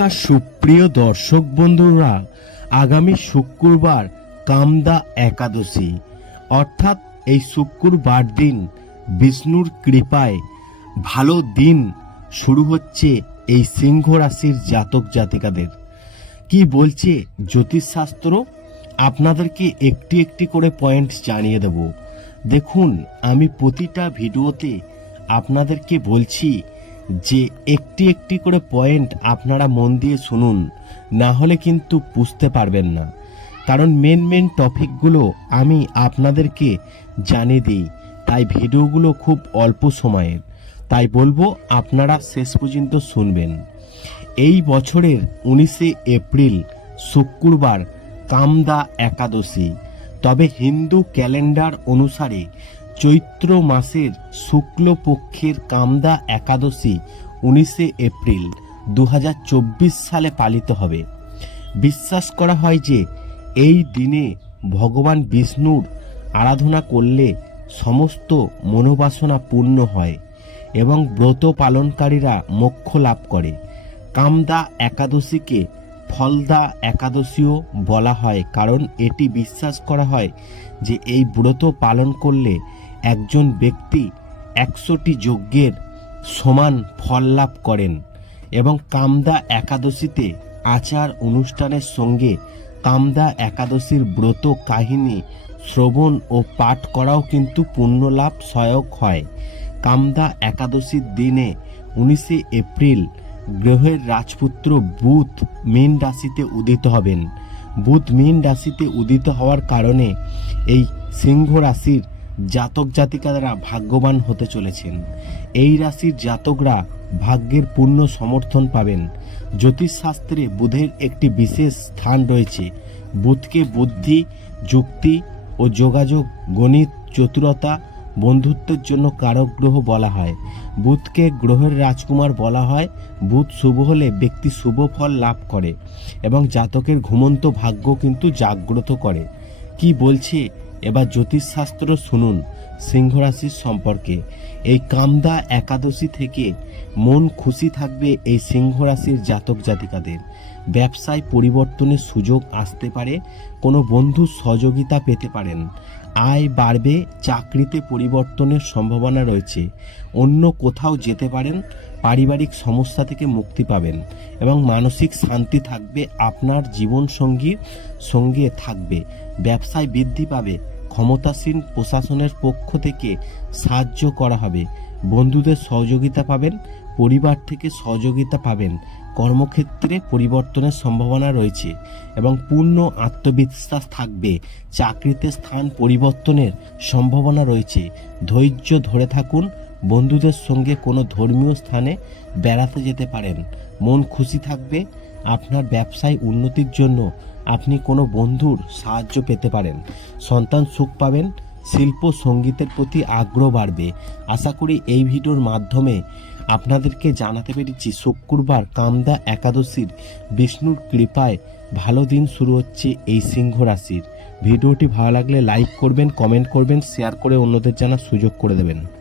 নমস্কার সুপ্রিয় দর্শক বন্ধুরা, আগামী শুক্রবার কামদা একাদশী। অর্থাৎ এই শুক্রবার দিন বিষ্ণুর কৃপায় ভালো দিন শুরু হচ্ছে এই সিংহ রাশির জাতক জাতিকাদের। কি বলছে জ্যোতিষশাস্ত্র? আপনাদেরকে একটি একটি করে পয়েন্ট জানিয়ে দেব। দেখুন, আমি প্রতিটা ভিডিওতে আপনাদেরকে বলছি যে একটি একটি করে পয়েন্ট আপনারা মন দিয়ে শুনুন, না হলে কিন্তু বুঝতে পারবেন না। কারণ মেন মেন টপিকগুলো আমি আপনাদেরকে জানিয়ে দিই, তাই ভিডিওগুলো খুব অল্প সময়ের। তাই বলব আপনারা শেষ পর্যন্ত শুনবেন। এই বছরের উনিশে এপ্রিল, শুক্রবার কামদা একাদশী। তবে হিন্দু ক্যালেন্ডার অনুসারে চৈত্র মাসের শুক্লপক্ষের কামদা একাদশী, উনিশে এপ্রিল দু হাজার চব্বিশ সালে পালিত হবে। বিশ্বাস করা হয় যে, এই দিনে ভগবান বিষ্ণুর আরাধনা করলে সমস্ত মনোবাসনা পূর্ণ হয় এবং ব্রত পালনকারীরা মোক্ষ লাভ করে। কামদা একাদশীকে ফলদা একাদশীও বলা হয়, কারণ এটি বিশ্বাস করা হয় যে, এই ব্রত পালন করলে একজন ব্যক্তি একশোটি যজ্ঞের সমান ফল লাভ করেন এবং কামদা একাদশীতে আচার অনুষ্ঠানের সঙ্গে কামদা একাদশীর ব্রত কাহিনী শ্রবণ ও পাঠ করাও কিন্তু পুণ্য লাভ সহায়ক হয়। কামদা একাদশীর দিনে উনিশে এপ্রিল গ্রহের রাজপুত্র বুধ মীন রাশিতে উদিত হবেন। বুধ মীন রাশিতে উদিত হওয়ার কারণে এই সিংহ রাশির জাতক জাতিকারা ভাগ্যবান হতে চলেছেন। এই রাশির জাতকরা ভাগ্যের পূর্ণ সমর্থন পাবেন। জ্যোতিষশাস্ত্রে বুধের একটি বিশেষ স্থান রয়েছে। বুধকে বুদ্ধি, যুক্তি ও যোগাযোগ, গণিত, চতুরতা, বন্ধুত্বের জন্য কারক গ্রহ বলা হয়। বুধকে গ্রহের রাজকুমার বলা হয়। বুধ শুভ হলে ব্যক্তি শুভ ফল লাভ করে এবং জাতকের ঘুমন্ত ভাগ্য কিন্তু জাগ্রত করে। কি বলছে এবার জ্যোতিষশাস্ত্র শুনুন। সিংহ রাশির সম্পর্কে। এই কামদা একাদশী থেকে মন খুশি থাকবে এই সিংহ রাশির জাতক জাতিকাদের। ব্যবসায় পরিবর্তনের সুযোগ আসতে পারে, কোনো বন্ধু সহযোগিতা পেতে পারেন। আয় বাড়বে, চাকরিতে পরিবর্তনের সম্ভাবনা রয়েছে। অন্য কোথাও যেতে পারেন, পারিবারিক সমস্যা থেকে মুক্তি পাবেন এবং মানসিক শান্তি থাকবে, আপনার জীবনসঙ্গীর সঙ্গে থাকবে, ব্যবসায় বৃদ্ধি পাবে ক্ষমতাসীন প্রশাসনের পক্ষ থেকে সাহায্য করা হবে। বন্ধুদের সহযোগিতা পাবেন, পরিবার থেকে সহযোগিতা পাবেন। কর্মক্ষেত্রে পরিবর্তনের সম্ভাবনা রয়েছে এবং পূর্ণ আত্মবিশ্বাস থাকবে। চাকরিতে স্থান পরিবর্তনের সম্ভাবনা রয়েছে। ধৈর্য ধরে থাকুন, বন্ধুদের সঙ্গে কোনো ধর্মীয় স্থানে বেড়াতে যেতে পারেন। মন খুশি থাকবে আপনার ব্যবসায় উন্নতির জন্য আপনি কোনো বন্ধুর সাহায্য পেতে পারেন। সন্তান সুখ পাবেন, শিল্প সঙ্গীতের প্রতি আগ্রহ বাড়বে। আশা করি এই ভিডিওর মাধ্যমে আপনাদেরকে জানাতে পেরেছি, শুক্রবার কামদা একাদশীর বিষ্ণুর কৃপায় ভালো দিন শুরু হচ্ছে এই সিংহ রাশির। ভিডিওটি ভালো লাগলে লাইক করবেন, কমেন্ট করবেন, শেয়ার করে অন্যদের জানার সুযোগ করে দেবেন।